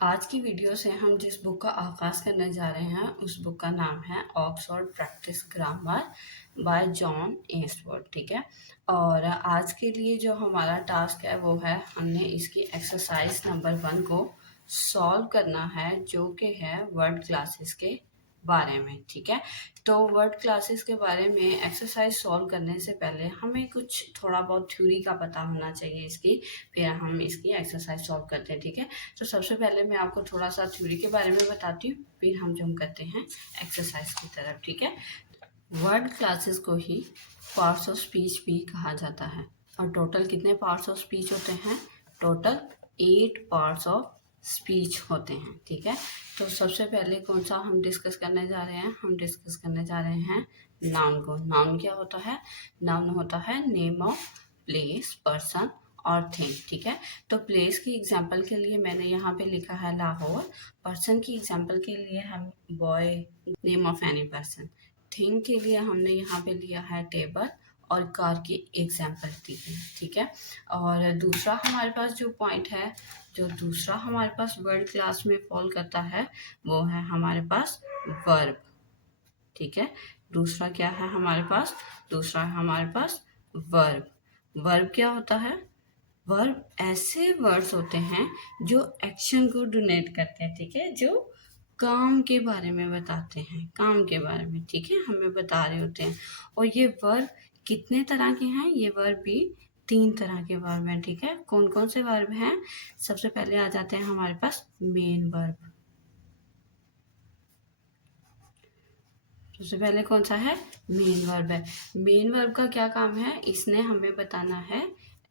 आज की वीडियो से हम जिस बुक का आगाज़ करने जा रहे हैं उस बुक का नाम है Oxford practice grammar by John Eastwood. ठीक है। और आज के लिए जो हमारा टास्क है वो है हमने इसकी एक्सरसाइज नंबर 1 को सॉल्व करना है, जो कि है वर्ड क्लासेस के बारे में। ठीक है। तो वर्ड क्लासेस के बारे में एक्सरसाइज सॉल्व करने से पहले हमें कुछ थोड़ा बहुत थ्योरी का पता होना चाहिए इसकी, फिर हम इसकी एक्सरसाइज सॉल्व करते हैं। ठीक है। तो सबसे पहले मैं आपको थोड़ा सा थ्योरी के बारे में बताती हूँ, फिर हम जंप करते हैं एक्सरसाइज की तरफ। ठीक है। वर्ड क्लासेस को ही पार्ट्स ऑफ स्पीच भी कहा जाता है। और टोटल कितने पार्ट्स ऑफ स्पीच होते हैं? टोटल 8 पार्ट्स ऑफ स्पीच होते हैं। ठीक है। तो सबसे पहले कौन सा हम डिस्कस करने जा रहे हैं? हम डिस्कस करने जा रहे हैं नाउन को। नाउन क्या होता है? नाउन होता है नेम ऑफ प्लेस, पर्सन और थिंग। ठीक है। तो प्लेस की एग्जांपल के लिए मैंने यहाँ पे लिखा है लाहौर। पर्सन की एग्जांपल के लिए हम boy, name of any person. Thing के लिए हमने यहाँ पे लिया है टेबल, और कार की एग्जांपल दी है। ठीक है। और दूसरा हमारे पास जो पॉइंट है, जो दूसरा हमारे पास वर्ड क्लास में फॉल करता है, वो है हमारे पास वर्ब। ठीक है। दूसरा क्या है हमारे पास? दूसरा है हमारे पास वर्ब। वर्ब क्या होता है? वर्ब ऐसे वर्ड्स होते हैं जो एक्शन को डोनेट करते हैं। ठीक है। जो काम के बारे में बताते हैं, काम के बारे में। ठीक है, हमें बता रहे होते हैं। और ये वर्ब कितने तरह के हैं? ये वर्ब भी 3 तरह के वर्ब हैं। ठीक है। कौन कौन से वर्ब हैं? सबसे पहले आ जाते हैं हमारे पास मेन वर्ब। सबसे पहले कौन सा है? मेन वर्ब है। मेन वर्ब का क्या काम है? इसने हमें बताना है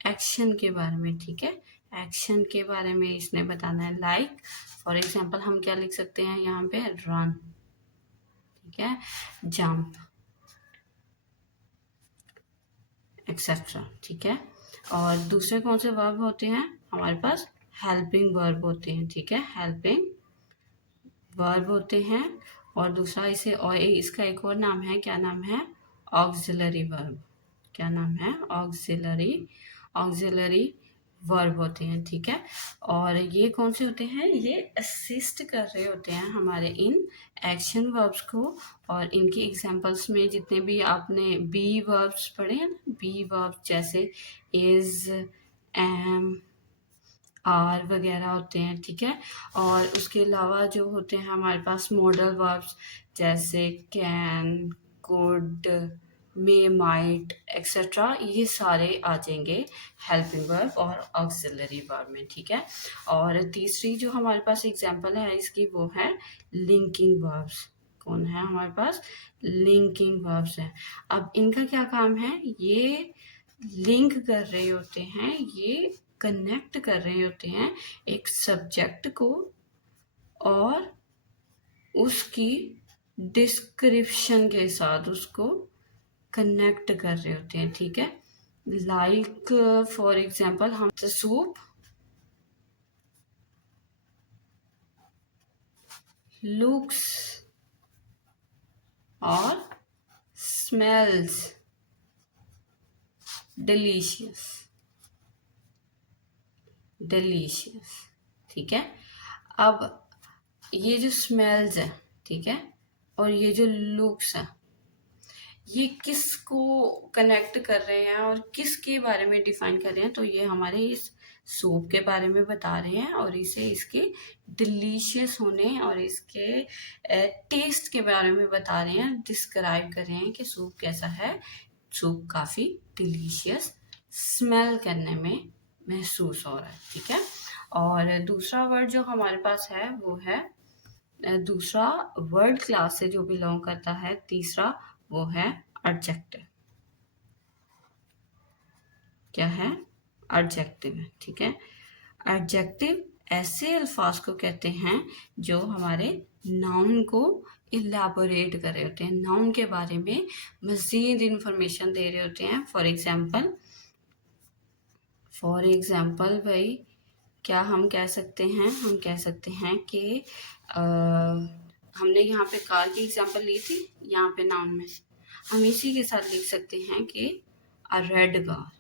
एक्शन के बारे में। ठीक है। एक्शन के बारे में इसने बताना है। लाइक फॉर एग्जांपल हम क्या लिख सकते हैं यहाँ पे? रन। ठीक है। Jump, etcetera. ठीक है। और दूसरे कौन से वर्ब होते हैं हमारे पास? हेल्पिंग वर्ब होते हैं। ठीक है। हेल्पिंग वर्ब होते हैं। और दूसरा इसे, और इसका एक और नाम है, क्या नाम है? Auxiliary verb. क्या नाम है? ऑक्सिलरी। ऑक्सिलरी वर्ब होते हैं। ठीक है। और ये कौन से होते हैं? ये असिस्ट कर रहे होते हैं हमारे इन एक्शन वर्ब्स को। और इनके एग्जांपल्स में जितने भी आपने बी वर्ब्स पढ़े हैं ना, बी वर्ब जैसे इज, एम, आर वगैरह होते हैं। ठीक है। और उसके अलावा जो होते हैं हमारे पास मॉडल वर्ब्स, जैसे can, could, may, might etcetera, ये सारे आ जाएंगे हेल्पिंग वर्ब और ऑक्सिलरी वर्ब में। ठीक है। और तीसरी जो हमारे पास एग्जांपल है इसकी, वो है लिंकिंग वर्ब्स। कौन है हमारे पास? लिंकिंग वर्ब्स हैं। अब इनका क्या काम है? ये लिंक कर रहे होते हैं, ये कनेक्ट कर रहे होते हैं एक सब्जेक्ट को और उसकी डिस्क्रिप्शन के साथ, उसको कनेक्ट कर रहे होते हैं। ठीक है। लाइक फॉर एग्जांपल हम सूप लुक्स और स्मेल्स डिलीशियस। डिलीशियस। ठीक है। अब ये जो स्मेल्स है, ठीक है, और ये जो लुक्स है, ये किसको कनेक्ट कर रहे हैं और किसके बारे में डिफाइन कर रहे हैं? तो ये हमारे इस सूप के बारे में बता रहे हैं, और इसे इसके डिलीशियस होने और इसके टेस्ट के बारे में बता रहे हैं, डिस्क्राइब कर रहे हैं कि सूप कैसा है। सूप काफ़ी डिलीशियस स्मेल करने में महसूस हो रहा है। ठीक है। और दूसरा वर्ड जो हमारे पास है वो है, दूसरा वर्ड क्लास से जो बिलोंग करता है, तीसरा, वो है एडजेक्टिव। क्या है? एडजेक्टिव। ठीक है। एडजेक्टिव ऐसे अल्फाज को कहते हैं जो हमारे नाउन को इलाबोरेट कर रहे होते हैं, नाउन के बारे में मज़ीद इंफॉर्मेशन दे रहे होते हैं। फॉर एग्जाम्पल भाई, क्या हम कह सकते हैं? हम कह सकते हैं कि हमने यहाँ पे कार की एग्जांपल ली थी, यहाँ पे नाउन में हम इसी के साथ लिख सकते हैं कि अ रेड कार।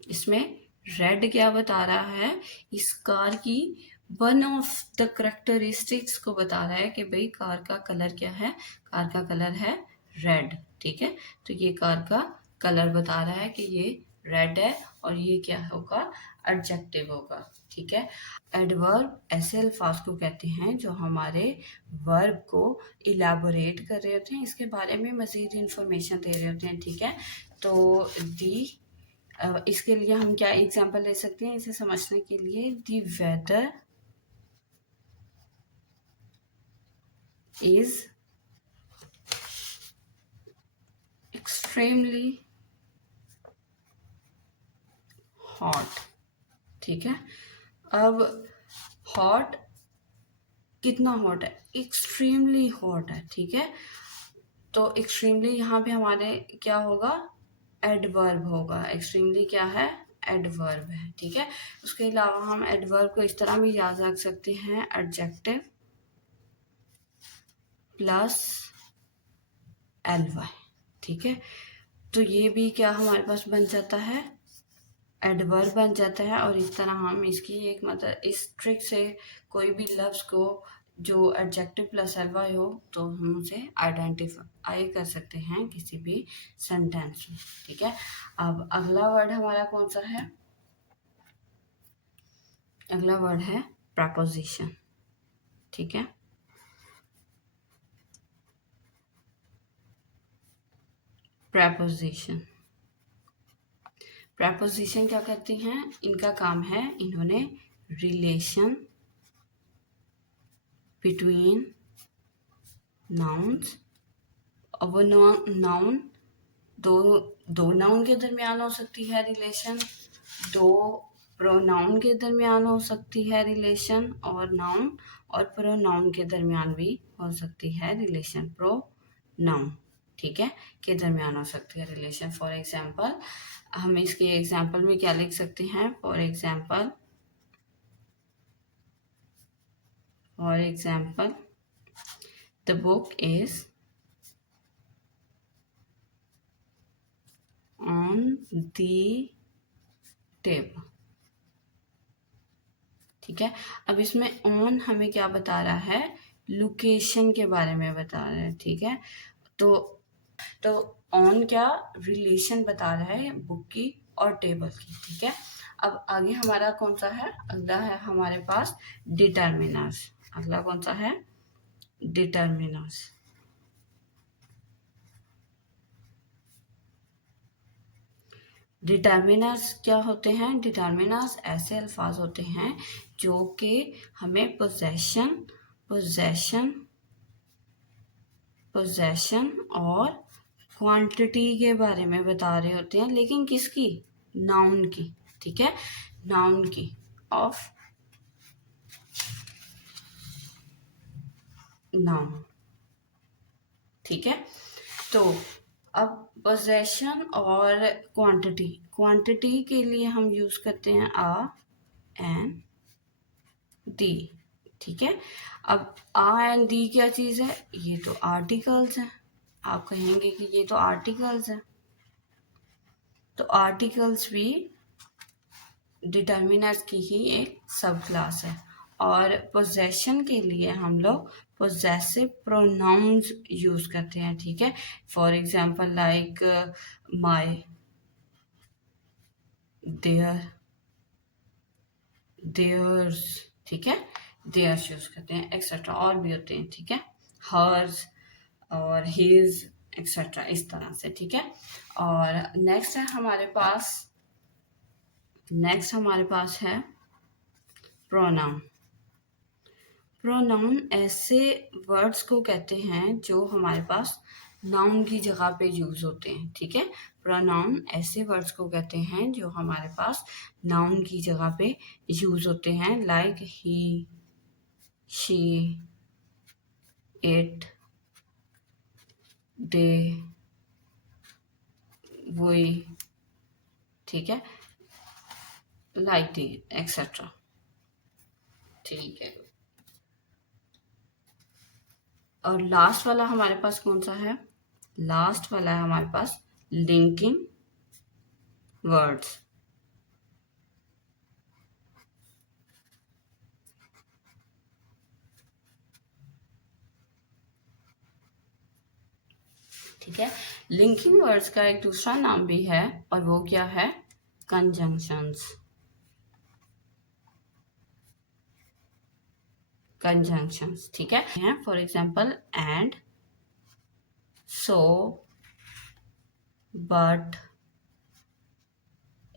इसमें रेड क्या बता रहा है, इस कार की वन ऑफ द करेक्टरिस्टिक्स को बता रहा है कि भाई कार का कलर क्या है, कार का कलर है रेड। ठीक है, तो ये कार का कलर बता रहा है कि ये रेड है, और ये क्या होगा, एडजेक्टिव होगा। ठीक है, एडवर्ब ऐसे अल्फाज को कहते हैं जो हमारे वर्ब को इलेबोरेट कर रहे होते हैं, इसके बारे में मज़ीद इंफॉर्मेशन दे रहे होते हैं। ठीक है, तो इसके लिए हम क्या एग्जांपल ले सकते हैं इसे समझने के लिए, the weather is extremely hot. ठीक है, अब हॉट कितना हॉट है, एक्सट्रीमली हॉट है। ठीक है, तो एक्सट्रीमली यहाँ पे हमारे क्या होगा, एडवर्ब होगा। एक्सट्रीमली क्या है, एडवर्ब है। ठीक है, उसके अलावा हम एडवर्ब को इस तरह भी याद रख सकते हैं, एडजेक्टिव प्लस ly। ठीक है, तो ये भी क्या हमारे पास बन जाता है, एडवर्ब बन जाता है। और इस तरह हम इसकी एक मतलब इस ट्रिक से कोई भी लफ्ज़ को जो एडजेक्टिव प्लस ly हो तो हम उसे आइडेंटिफाई कर सकते हैं किसी भी सेंटेंस में। ठीक है, अब अगला वर्ड हमारा कौन सा है, अगला वर्ड है प्रपोजिशन। ठीक है, प्रपोजिशन, प्रपोजिशन क्या करती हैं, इनका काम है, इन्होंने रिलेशन बिटवीन नाउन्स, अब वो नाउन दो नाउन के दरमियान हो सकती है रिलेशन, दो प्रोनाउन के दरमियान हो सकती है रिलेशन, और नाउन और प्रोनाउन के दरमियान भी हो सकती है रिलेशन, प्रोनाउन ठीक है के दरमियान हो सकती है रिलेशन। फॉर एग्जांपल हम इसके एग्जांपल में क्या लिख सकते हैं, for example the book is on the table. ठीक है, अब इसमें ऑन हमें क्या बता रहा है, लोकेशन के बारे में बता रहा है। ठीक है, तो ऑन क्या रिलेशन बता रहा है बुक की और टेबल की। ठीक है, अब आगे हमारा कौन सा है, अगला है हमारे पास डिटर्मिनर्स। अगला कौन सा है, डिटर्मिनर्स। डिटर्मिनर्स क्या होते हैं, डिटर्मिनर्स ऐसे अल्फाज होते हैं जो कि हमें पोजेशन और क्वांटिटी के बारे में बता रहे होते हैं, लेकिन किसकी, नाउन की। ठीक है, नाउन की, ऑफ नाउन। ठीक है, तो अब पोजेशन और क्वांटिटी के लिए हम यूज करते हैं आ एन दी। ठीक है, अब आ एंड दी क्या चीज है, ये तो आर्टिकल्स हैं। आप कहेंगे कि ये तो आर्टिकल्स हैं, तो आर्टिकल्स भी डिटर्मिनर्स की ही एक सब क्लास है। और पोजेशन के लिए हम लोग पोजेसिव प्रोनाउंस यूज करते हैं। ठीक है, for example like my, their, theirs. ठीक है, देयर्स यूज करते हैं, एक्सेट्रा और भी होते हैं। ठीक है, हर्स और हिज एक्सेट्रा, इस तरह से। ठीक है, और नेक्स्ट हमारे पास है प्रोनाउन। प्रोनाउन ऐसे वर्ड्स को कहते हैं जो हमारे पास नाउन की जगह पे यूज होते हैं। ठीक है, प्रोनाउन ऐसे वर्ड्स को कहते हैं जो हमारे पास नाउन की जगह पे यूज होते हैं, like he, she, it, they, we. ठीक है, लाइक दी एक्सेट्रा। ठीक है, और लास्ट वाला हमारे पास कौन सा है, लास्ट वाला है हमारे पास लिंकिंग वर्ड्स। ठीक है। लिंकिंग वर्ड्स का एक दूसरा नाम भी है और वो क्या है? कंजंक्शंस। कंजंक्शंस, ठीक है। For example and, so, but,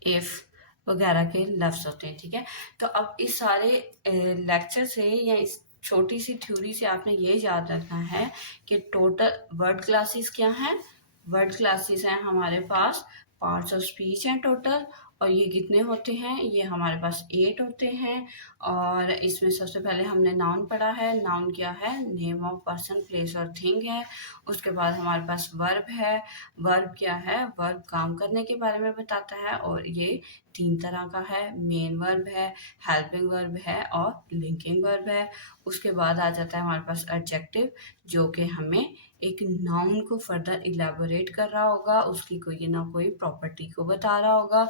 if वगैरह के लफ्ज होते हैं, ठीक है। तो अब इस सारे लेक्चर से या इस छोटी सी थ्योरी से आपने ये याद रखना है कि टोटल वर्ड क्लासेस क्या हैं। वर्ड क्लासेस हैं हमारे पास, पार्ट्स ऑफ स्पीच हैं टोटल, और ये कितने होते हैं? ये हमारे पास 8 होते हैं। और इसमें सबसे पहले हमने नाउन पढ़ा है। नाउन क्या है? नेम ऑफ पर्सन, प्लेस और थिंग है। उसके बाद हमारे पास वर्ब है। वर्ब क्या है? वर्ब काम करने के बारे में बताता है, और ये 3 तरह का है। मेन वर्ब है, हेल्पिंग वर्ब है और लिंकिंग वर्ब है। उसके बाद आ जाता है हमारे पास एडजेक्टिव, जो कि हमें एक नाउन को फर्दर इलेबोरेट कर रहा होगा, उसकी कोई ना कोई प्रॉपर्टी को बता रहा होगा।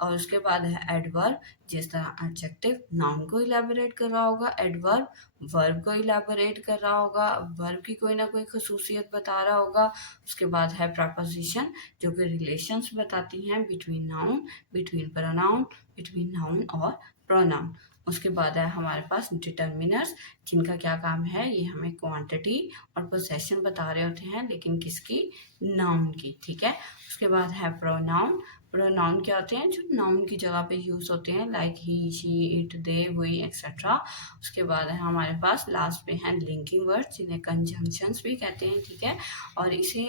और उसके बाद है एडवर्ब, जिस तरह एडजेक्टिव नाउन को इलेबोरेट कर रहा होगा, एडवर्ब वर्ब को इलेबोरेट कर रहा होगा, वर्ब की कोई ना कोई खसूसियत बता रहा होगा। उसके बाद है प्रपोजिशन, जो कि रिलेशंस बताती हैं between noun, between pronoun, between noun और प्रोनाउन। उसके बाद है हमारे पास डिटर्मिनर्स, जिनका क्या काम है? ये हमें क्वांटिटी और पोजेशन बता रहे होते हैं, लेकिन किसकी? नाउन की, ठीक है। उसके बाद है प्रोनाउन। प्रोनाउन क्या होते हैं? जो नाउन की जगह पे यूज होते हैं, like he, she, it, they, we etcetera. उसके बाद है हमारे पास लास्ट पे हैं लिंकिंग वर्ड्स, जिन्हें कंजंक्शंस भी कहते हैं, ठीक है। और इसे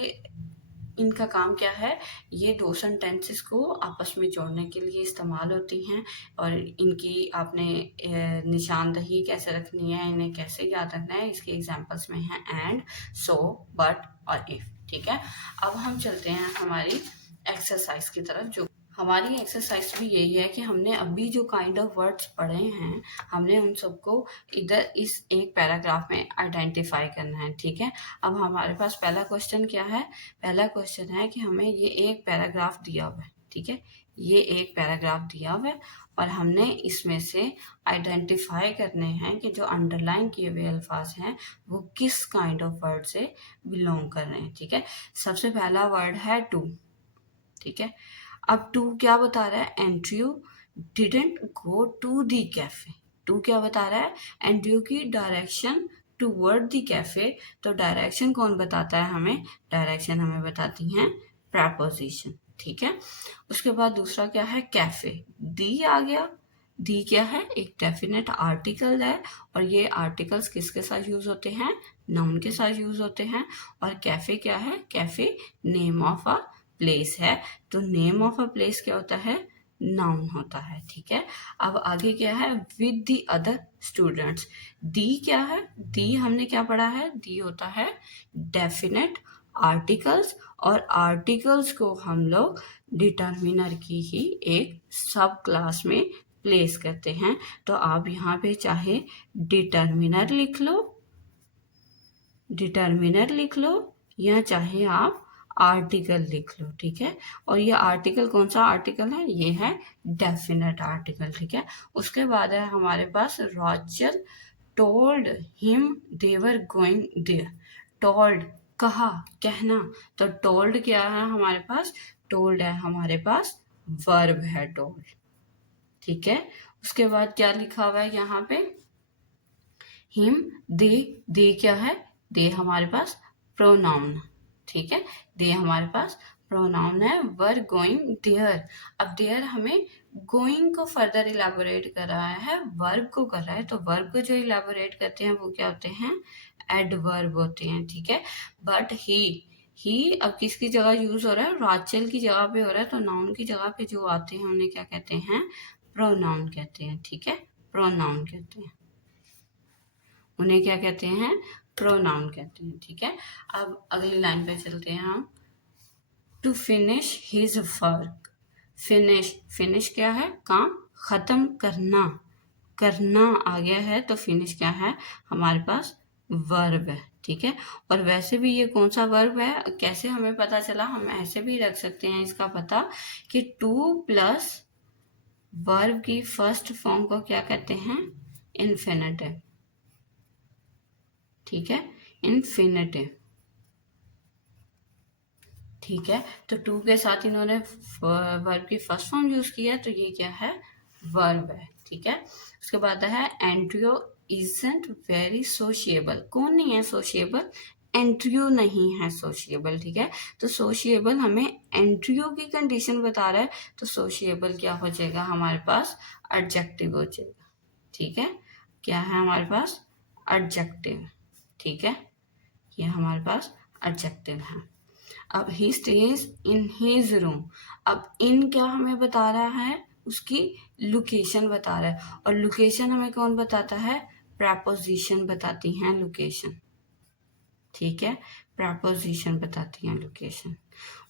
इनका काम क्या है? ये 2 सेंटेंसेस को आपस में जोड़ने के लिए इस्तेमाल होती हैं, और इनकी आपने निशानदही कैसे रखनी है, इन्हें कैसे याद रखना है, इसके एग्जांपल्स में हैं एंड, सो, बट और इफ, ठीक है। अब हम चलते हैं हमारी एक्सरसाइज की तरफ। जो हमारी एक्सरसाइज भी यही है कि हमने अभी जो काइंड ऑफ वर्ड्स पढ़े हैं, हमने उन सबको इधर इस एक पैराग्राफ में आइडेंटिफाई करना है, ठीक है। अब हमारे पास पहला क्वेश्चन क्या है? पहला क्वेश्चन है कि हमें ये एक पैराग्राफ दिया हुआ है, ठीक है। ये एक पैराग्राफ दिया हुआ है और हमने इसमें से आइडेंटिफाई करने हैं कि जो अंडरलाइन किए हुए अल्फाज हैं वो किस काइंड ऑफ वर्ड से बिलोंग कर रहे हैं, ठीक है। सबसे पहला वर्ड है टू, ठीक है। अब टू क्या बता रहा है? Andrew didn't go to the cafe. To क्या बता रहा है? एंड्रयू की डायरेक्शन टूवर्ड दी कैफे। तो डायरेक्शन कौन बताता है हमें? डायरेक्शन हमें बताती हैं प्रपोजिशन, ठीक है। उसके बाद दूसरा क्या है? कैफे। दी आ गया। दी क्या है? एक डेफिनेट आर्टिकल है, और ये आर्टिकल्स किसके साथ यूज होते हैं? नाउन के साथ यूज होते हैं। और कैफे क्या है? Cafe name of a place है। तो नेम ऑफ अ प्लेस क्या होता है? नाउन होता है, ठीक है। अब आगे क्या है? With the other students. The क्या है? दी हमने क्या पढ़ा है? दी होता है डेफिनेट आर्टिकल्स, और आर्टिकल्स को हम लोग डिटर्मिनर की ही एक सब क्लास में प्लेस करते हैं। तो आप यहाँ पे चाहे डिटर्मिनर लिख लो, डिटर्मिनर लिख लो, या चाहे आप आर्टिकल लिख लो, ठीक है। और ये आर्टिकल कौन सा आर्टिकल है? ये है डेफिनेट आर्टिकल, ठीक है। उसके बाद है हमारे पास Rachel told him they were going there. Told कहा, कहना। तो टोल्ड क्या है हमारे पास? टोल्ड है हमारे पास वर्ब है टोल्ड, ठीक है। उसके बाद क्या लिखा हुआ है यहाँ पे? हिम, दे। दे क्या है? दे हमारे पास प्रोनाउन, ठीक है। दे हमारे पास प्रोनाउन है। Were going there. अब देयर हमें गोइंग को फर्दर इलेबोरेट कर रहा है, वर्ब को कर रहा है। तो वर्ब को जो इलेबोरेट करते हैं वो क्या होते हैं? एडवर्ब होते हैं, ठीक है। बट ही अब किसकी जगह यूज हो रहा है? राचल की जगह पे हो रहा है। तो नाउन की जगह पे जो आते हैं उन्हें क्या कहते हैं? प्रोनाउन कहते हैं, ठीक है। प्रोनाउन कहते हैं उन्हें, क्या कहते हैं? प्रोनाउन कहते हैं, ठीक है। अब अगली लाइन पे चलते हैं हम। To finish his work. Finish, finish क्या है? काम खत्म करना। करना आ गया है, तो फिनिश क्या है हमारे पास? वर्ब है, ठीक है। और वैसे भी ये कौन सा वर्ब है? कैसे हमें पता चला? हम ऐसे भी रख सकते हैं इसका पता कि टू प्लस वर्ब की फर्स्ट फॉर्म को क्या कहते हैं? इन्फिनेटिव, ठीक है। इन्फिनेटिव, ठीक है, तो टू के साथ इन्होंने वर्ब की फर्स्ट फॉर्म यूज किया, तो ये क्या है, वर्ब है। ठीक है, उसके बाद है एंड्रियो इजंट वेरी सोशिएबल। कौन नहीं है सोशिएबल, एंड्रियो नहीं है सोशिएबल। ठीक है, तो सोशिएबल हमें एंड्रियो की कंडीशन बता रहा है, तो सोशिएबल क्या हो जाएगा हमारे पास, एडजेक्टिव हो जाएगा। ठीक है, क्या है हमारे पास, एडजेक्टिव। ठीक है, ये हमारे पास एडजेक्टिव है। अब ही स्टेज इन हिज रूम। अब इन क्या हमें बता रहा है, उसकी लोकेशन बता रहा है, और लोकेशन हमें कौन बताता है, प्रपोजिशन बताती हैं लोकेशन। ठीक है, प्रपोजिशन बताती हैं लोकेशन।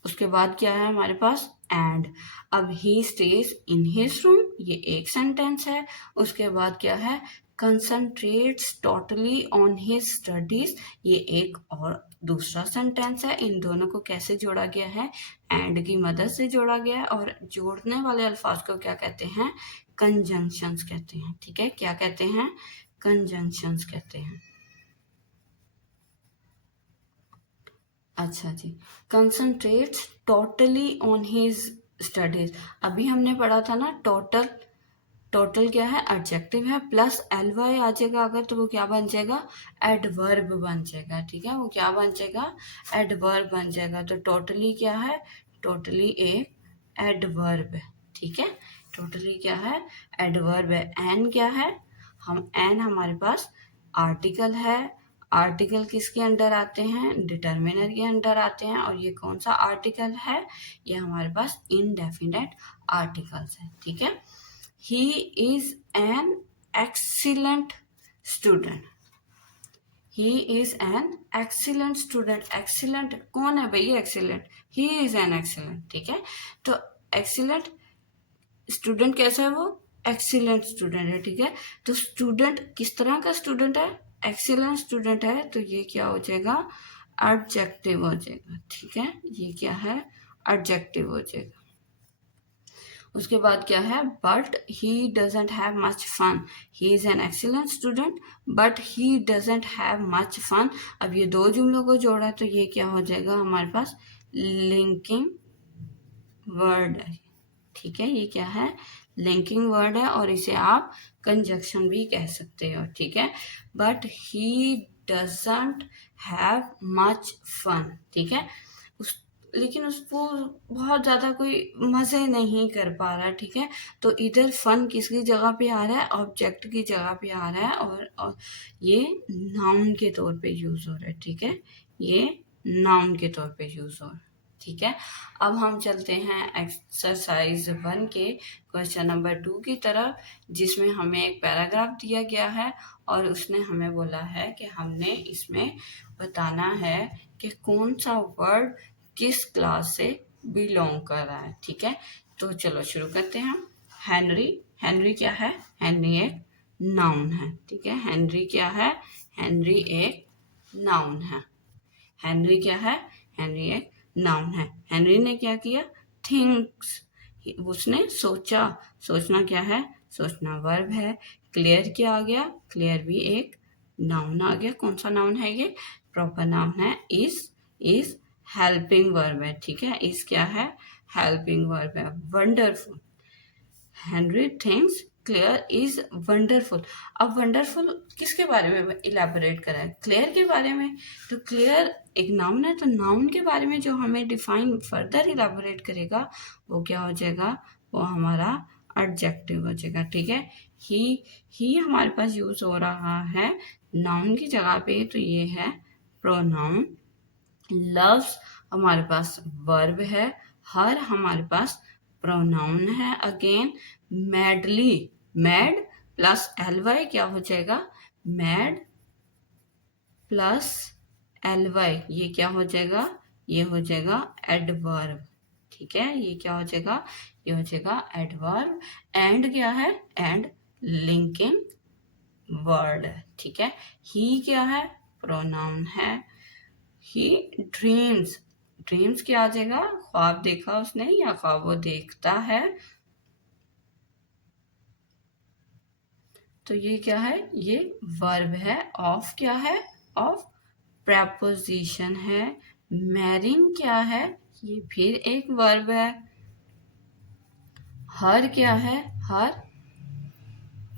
उसके बाद क्या है हमारे पास, एंड। अब ही स्टेज इन हिज रूम, ये एक सेंटेंस है। उसके बाद क्या है, कंसंट्रेट्स टोटली ऑन हिज स्टडीज, ये एक और दूसरा सेंटेंस है। इन दोनों को कैसे जोड़ा गया है, एंड की मदद से जोड़ा गया है, और जोड़ने वाले अल्फाज को क्या कहते हैं, कंजंक्शंस कहते हैं। ठीक है, क्या कहते हैं, कंजंक्शंस कहते हैं। अच्छा जी, कंसंट्रेट्स टोटली ऑन हिज स्टडीज। अभी हमने पढ़ा था ना, टोटल, टोटल क्या है, एडजेक्टिव है, प्लस एल वाई आ जाएगा अगर, तो वो क्या बन जाएगा, एडवर्ब बन जाएगा। ठीक है, वो क्या बन जाएगा, एडवर्ब बन जाएगा। तो टोटली क्या है, टोटली एक एडवर्ब है। ठीक है, टोटली क्या है, एडवर्ब है। एन क्या है, हम एन हमारे पास आर्टिकल है। आर्टिकल किसके अंडर आते हैं, डिटर्मिनर के अंडर आते हैं, और ये कौन सा आर्टिकल है, ये हमारे पास इनडेफिनेट आर्टिकल्स है। ठीक है, ही is an excellent student. He is an excellent student. Excellent कौन है भैया, excellent, he is an excellent. ठीक है, तो एक्सीलेंट स्टूडेंट कैसा है, वो एक्सीलेंट स्टूडेंट है। ठीक है, तो स्टूडेंट किस तरह का स्टूडेंट है, एक्सीलेंट स्टूडेंट है, तो ये क्या हो जाएगा, एडजेक्टिव हो जाएगा। ठीक है, ये क्या है, एडजेक्टिव हो जाएगा। उसके बाद क्या है, but he doesn't have much fun. He is an excellent student but he doesn't have much fun. अब ये दो जुमलों को जोड़ा है, तो ये क्या हो जाएगा हमारे पास, लिंकिंग वर्ड है। ठीक है, ये क्या है, लिंकिंग वर्ड है, और इसे आप कंजक्शन भी कह सकते हो। ठीक है, but he doesn't have much fun. ठीक है, लेकिन उसको बहुत ज़्यादा कोई मज़े नहीं कर पा रहा है। ठीक है, तो इधर फन किसकी जगह पे आ रहा है, ऑब्जेक्ट की जगह पे आ रहा है, और ये नाउन के तौर पे यूज़ हो रहा है। ठीक है, ये नाउन के तौर पे यूज़ हो रहा है। ठीक है, अब हम चलते हैं एक्सरसाइज 1 के क्वेश्चन नंबर 2 की तरफ, जिसमें हमें एक पैराग्राफ दिया गया है, और उसने हमें बोला है कि हमने इसमें बताना है कि कौन सा वर्ड किस क्लास से बिलोंग कर रहा है। ठीक है, तो चलो शुरू करते हैं हम। हेनरी, हेनरी क्या है, हेनरी एक नाउन है। ठीक है, हेनरी क्या है, हेनरी एक नाउन है। हेनरी क्या है, हेनरी एक नाउन है। हेनरी ने क्या किया, थिंक्स, उसने सोचा। सोचना क्या है, सोचना वर्ब है। क्लियर क्या आ गया, क्लियर भी एक नाउन आ गया। कौन सा नाउन है ये, प्रॉपर नाउन है। इज हेल्पिंग वर्ब है। ठीक है, इज क्या है, हेल्पिंग वर्ब है। Wonderful, Henry thinks clear is wonderful. अब वंडरफुल किसके बारे में इलेबोरेट करा है, क्लियर के बारे में। तो क्लियर एक नाउन है, तो नाउन के बारे में जो हमें डिफाइन फर्दर इलेबोरेट करेगा, वो क्या हो जाएगा, वो हमारा एडजेक्टिव हो जाएगा। ठीक है, ही हमारे पास यूज हो रहा है नाउन की जगह पे, तो ये है प्रोनाउन। लव्स हमारे पास वर्ब है। हर हमारे पास प्रोनाउन है again. Madly, mad plus L Y क्या हो जाएगा, मैड प्लस एल वाई, ये क्या हो जाएगा, ये हो जाएगा एडवर्ब। ठीक है, ये क्या हो जाएगा, ये हो जाएगा एडवर्ब। एंड क्या है, एंड लिंकिंग वर्ड। ठीक है, ही क्या है, प्रोनाउन है। ही ड्रीम्स, ड्रीम्स क्या आ जाएगा, ख्वाब देखा उसने या ख्वाब वो देखता है। तो ये क्या है, ये वर्ब है। ऑफ क्या है, ऑफ प्रपोजिशन है। मैरिंग क्या है, ये फिर एक वर्ब है। हर क्या है? हर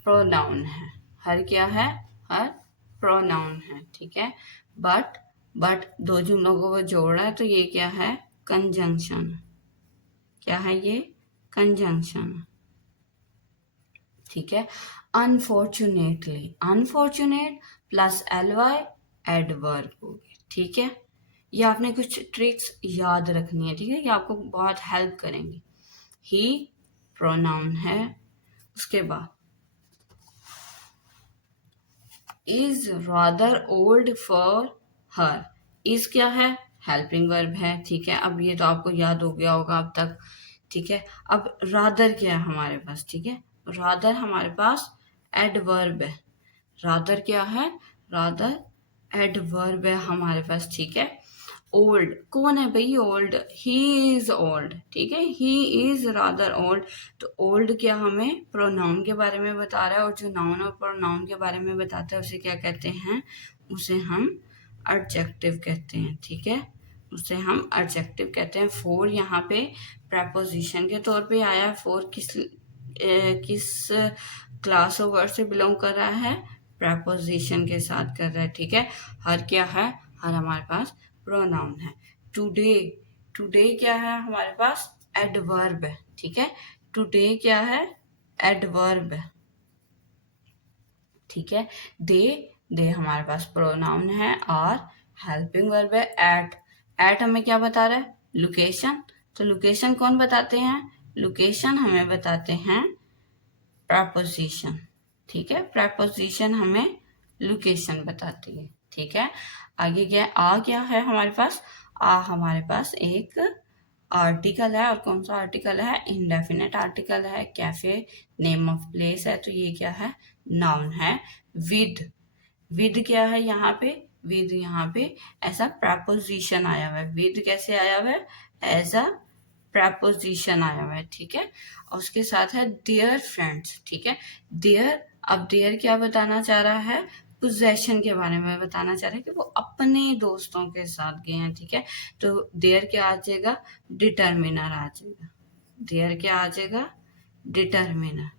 प्रोनाउन है। हर क्या है? हर प्रोनाउन है, ठीक है। बट दो जुमलों को वो जोड़ रहा है, तो ये क्या है? कंजंक्शन। क्या है ये? कंजंक्शन, ठीक है। Unfortunately, unfortunate plus ly adverb हो गया, ठीक है। ये आपने कुछ ट्रिक्स याद रखनी है, ठीक है, ये आपको बहुत हेल्प करेंगी। ही प्रोनाउन है, उसके बाद is rather old for her. Is क्या है? हेल्पिंग वर्ब है, ठीक है। अब ये तो आपको याद हो गया होगा अब तक, ठीक है। अब रादर क्या है हमारे पास? ठीक है, रादर हमारे पास एडवर्ब है। रादर क्या है? रादर एडवर्ब है हमारे पास, ठीक है। ओल्ड कौन है भाई? ओल्ड, ही इज ओल्ड, ठीक है। He is rather old. तो ओल्ड क्या हमें प्रोनाउन के बारे में बता रहा है, और जो नाउन और प्रोनाउन के बारे में बताता है उसे क्या कहते हैं? उसे हम एडजेक्टिव कहते हैं, ठीक है। उसे हम एडजेक्टिव कहते हैं। फोर यहाँ पे प्रेपोजिशन के तौर पे आया है। फोर किस क्लास ऑफ वर्ड से बिलोंग कर रहा है? प्रेपोजिशन के साथ कर रहा है, ठीक है। हर क्या है? हर हमारे पास प्रोनाउन है। टुडे, टुडे क्या है हमारे पास? एडवर्ब है, ठीक है। टुडे क्या है? एडवर्ब है, ठीक है। दे, दे हमारे पास प्रोनाउन है। और हेल्पिंग वर्ब है। एट हमें क्या बता रहा है? लोकेशन। तो लोकेशन कौन बताते हैं? लोकेशन हमें बताते हैं प्रपोजिशन, ठीक है। प्रपोजिशन हमें लोकेशन बताती है, ठीक है। आगे क्या है? आ क्या है हमारे पास? आ हमारे पास एक आर्टिकल है। और कौन सा आर्टिकल है? इंडेफिनेट आर्टिकल है। कैफे नेम ऑफ प्लेस है, तो ये क्या है? नाउन है। विद, विद क्या है यहाँ पे? विद यहाँ पे ऐसा प्रपोजिशन आया हुआ है। विद कैसे आया हुआ है? एज अ प्रपोजिशन आया हुआ है, ठीक है। और उसके साथ है देयर फ्रेंड्स, ठीक है। देयर, अब देयर क्या बताना चाह रहा है? पोजेशन के बारे में बताना चाह रहा है कि वो अपने दोस्तों के साथ गए हैं, ठीक है। तो देयर क्या आ जाएगा? डिटर्मिनर आ जाएगा। देयर क्या आ जाएगा? डिटर्मिनर,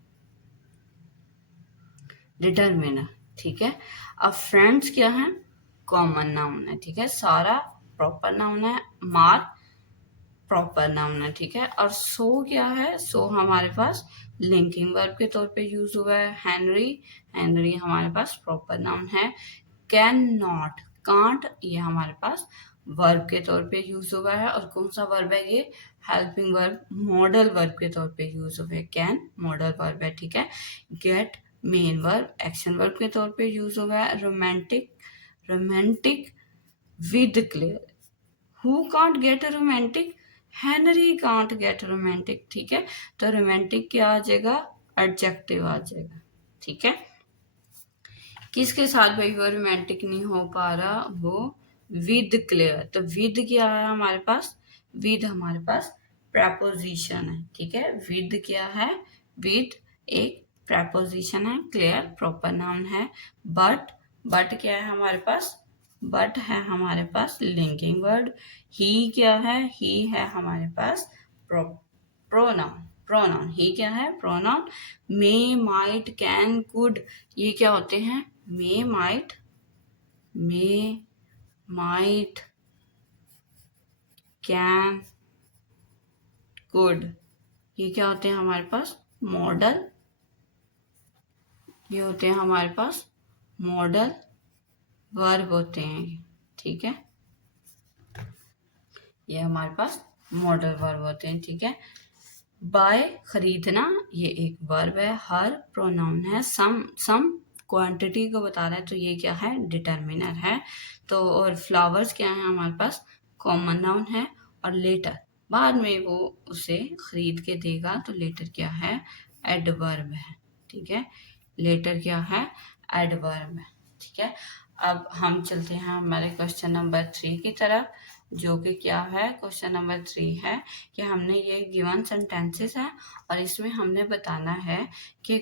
डिटर्मिनर, ठीक है। अब फ्रेंड्स क्या है? कॉमन नाउन है, ठीक है। सारा प्रॉपर नाउन है। मार प्रॉपर नाउन है, ठीक है। और सो क्या है? सो हमारे पास लिंकिंग वर्ब के तौर पे यूज हुआ है। हेनरी, हेनरी हमारे पास प्रॉपर नाउन है। कैन नॉट, कांट, ये हमारे पास वर्ब के तौर पे यूज हुआ है। और कौन सा वर्ब है ये? हेल्पिंग वर्ब, मॉडल वर्ब के तौर पे यूज हुआ है। कैन मॉडल वर्ब है, ठीक है। Get main verb, action verb के तौर पे यूज हुआ है। Romantic, romantic with clear, who can't get romantic? Henry can't get romantic, ठीक है। तो रोमांटिक क्या आ जाएगा? एडजेक्टिव आ जाएगा, ठीक है। किसके साथ भाई वो रोमांटिक नहीं हो पा रहा? वो विद क्लियर। तो विद क्या है हमारे पास? विद हमारे पास प्रपोजिशन है, ठीक है। विद क्या है? विद एक प्रपोजिशन है। क्लियर प्रॉपर नाउन है। बट क्या है हमारे पास? बट है हमारे पास लिंकिंग वर्ड। ही क्या है? ही है हमारे पास प्रोनाउन, प्रोनाउन ही क्या है? Pronoun. May, might, can, could, ये क्या होते हैं? May, might, may, might, can, could, ये क्या होते हैं हमारे पास? मॉडल, ये होते हैं हमारे पास मॉडल वर्ब होते हैं, ठीक है। ये हमारे पास मॉडल वर्ब होते हैं, ठीक है। बाय खरीदना, ये एक वर्ब है। हर प्रोनाउन है। सम क्वांटिटी को बता रहा है, तो ये क्या है? डिटर्मिनर है। तो और फ्लावर्स क्या है हमारे पास? कॉमन नाउन है। और लेटर, बाद में वो उसे खरीद के देगा, तो लेटर क्या है? एडवर्ब है, ठीक है। लेटर क्या है? एडवर्ब है, ठीक है। अब हम चलते हैं हमारे क्वेश्चन नंबर 3 की तरफ, जो कि क्या है? क्वेश्चन नंबर 3 है कि हमने ये गिवन सेंटेंसेस है और इसमें हमने बताना है कि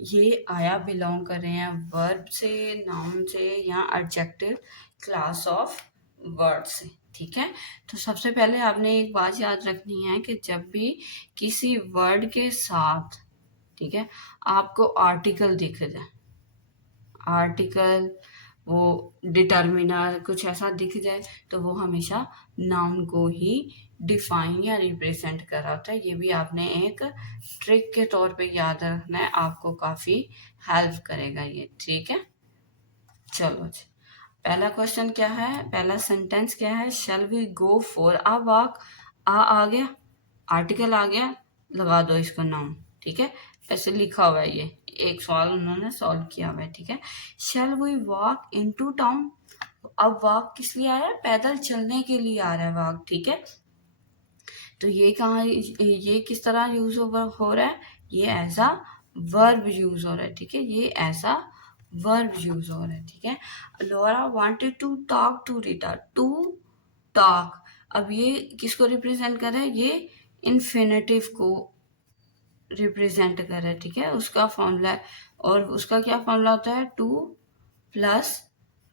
ये आया बिलोंग कर रहे हैं वर्ब से, नाउन से या एडजेक्टिव क्लास ऑफ वर्ड से, ठीक है। तो सबसे पहले आपने एक बात याद रखनी है कि जब भी किसी वर्ड के साथ, ठीक है, आपको आर्टिकल दिख जाए, आर्टिकल, वो डिटर्मिनर कुछ ऐसा दिख जाए, तो वो हमेशा नाउन को ही डिफाइन या रिप्रेजेंट कर रहा होता है। ये भी आपने एक ट्रिक के तौर पे याद रखना है, आपको काफ़ी हेल्प करेगा ये, ठीक है। चलो जी, पहला क्वेश्चन क्या है, पहला सेंटेंस क्या है, shall we go for a walk. आ गया, आर्टिकल आ गया, लगा दो इसको नाउन, ठीक है। ऐसे लिखा हुआ है, ये एक सवाल उन्होंने सॉल्व किया हुआ है, ठीक है। Shall we walk into town. अब वॉक किस लिए आ रहा है, पैदल चलने के लिए आ रहा है वॉक, ठीक है। तो ये कहाँ, ये किस तरह यूज हो रहा है, ये एज अ वर्ब यूज हो रहा है, ठीक है, ये एज अ वर्ब यूज हो रहा है, ठीक है। Laura wanted to talk to Rita, to talk, अब ये किसको रिप्रेजेंट कर रहा है, ये इन्फिनेटिव को रिप्रेजेंट कर रहा है, ठीक है, उसका फॉर्मूला है। और उसका क्या फॉर्मूला होता है, टू प्लस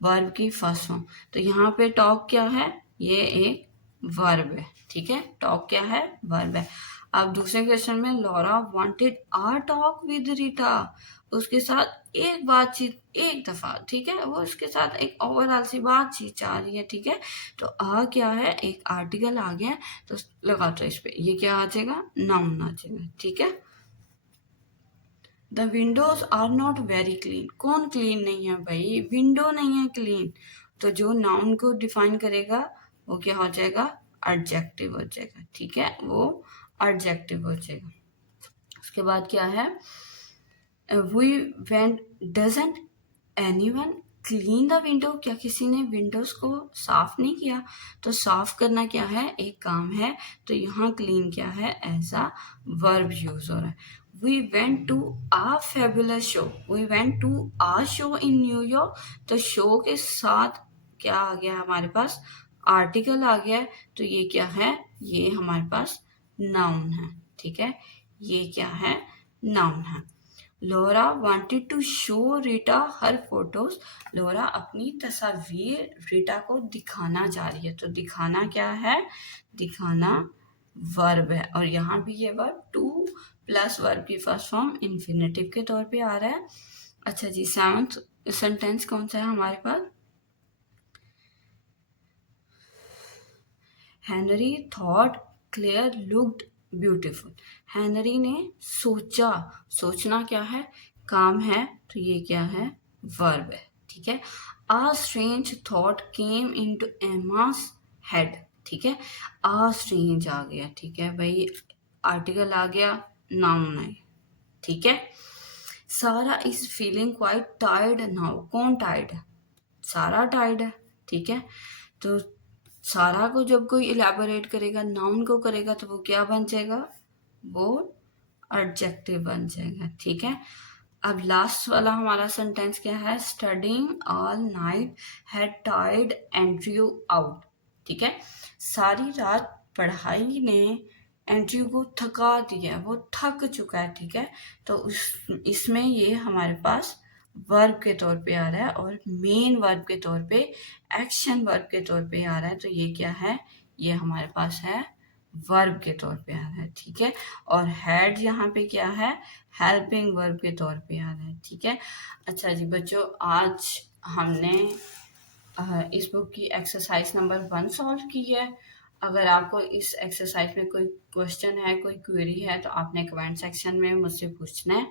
वर्ब की फर्स्ट फॉर्म। तो यहाँ पे टॉक क्या है, ये एक वर्ब है, ठीक है, टॉक क्या है, वर्ब है। अब दूसरे क्वेश्चन में Laura wanted a talk with Rita, उसके साथ एक बातचीत, एक दफा, ठीक है, वो उसके साथ एक ओवरऑल सी बातचीत चाह रही है, ठीक है। तो आ क्या है, एक आर्टिकल आ गया, तो लगा तो इस पे ये क्या आ जाएगा, नाउन आ जाएगा, ठीक है। The windows are not very clean, कौन क्लीन नहीं है भाई, विंडो नहीं है क्लीन, तो जो नाउन को डिफाइन करेगा वो क्या हो जाएगा, एडजेक्टिव हो जाएगा, ठीक है, वो एडजेक्टिव हो जाएगा। उसके बाद क्या है, we went, doesn't anyone clean the window, क्या किसी ने विंडोज को साफ नहीं किया, तो साफ करना क्या है, एक काम है, तो यहाँ क्लीन क्या है, ऐसा वर्ब यूज हो रहा है। We went to uh fabulous show, we went to uh show in New York, तो शो के साथ क्या आ गया हमारे पास, आर्टिकल आ गया है, तो ये क्या है, ये हमारे पास नाउन है, ठीक है, ये क्या है, नाउन है। Laura wanted to show Rita her photos, Laura अपनी तस्वीर रीटा को दिखाना चाह रही है, तो दिखाना क्या है, दिखाना वर्ब है, और यहाँ भी ये वर्ब टू प्लस वर्ब की फर्स्ट फॉर्म इन्फिनेटिव के तौर पे आ रहा है। अच्छा जी, सेवंथ सेंटेंस कौन सा है हमारे पास, Henry thought Claire looked beautiful, Henry ने सोचा, सोचना क्या है, काम है, तो ये क्या है, वर्ब है, ठीक है। A strange thought came into Emma's head, ठीक है, आ स्ट्रेंज आ गया, ठीक है भाई, आर्टिकल आ गया, नाउन है, ठीक है। सारा is feeling quite tired now, कौन टायर्ड है, सारा टायर्ड है, ठीक है। तो सारा को जब कोई इलेबोरेट करेगा, नाउन को करेगा, तो वो क्या बन जाएगा, वो एडजेक्टिव बन जाएगा, ठीक है। अब लास्ट वाला हमारा सेंटेंस क्या है, studying all night had tired Andrew out, ठीक है, सारी रात पढ़ाई ने एंड्रयू को थका दिया, वो थक चुका है, ठीक है। तो इसमें ये हमारे पास वर्ब के तौर पे आ रहा है, और मेन वर्ब के तौर पे, एक्शन वर्ब के तौर पे आ रहा है, तो ये क्या है, ये हमारे पास है वर्ब के तौर पे आ रहा है, ठीक है। और हैड यहाँ पे क्या है, हेल्पिंग वर्ब के तौर पे आ रहा है, ठीक है। अच्छा जी बच्चों, आज हमने इस बुक की एक्सरसाइज नंबर 1 सॉल्व की है। अगर आपको इस एक्सरसाइज में कोई क्वेश्चन है, कोई क्वेरी है, तो आपने कमेंट सेक्शन में मुझसे पूछना है।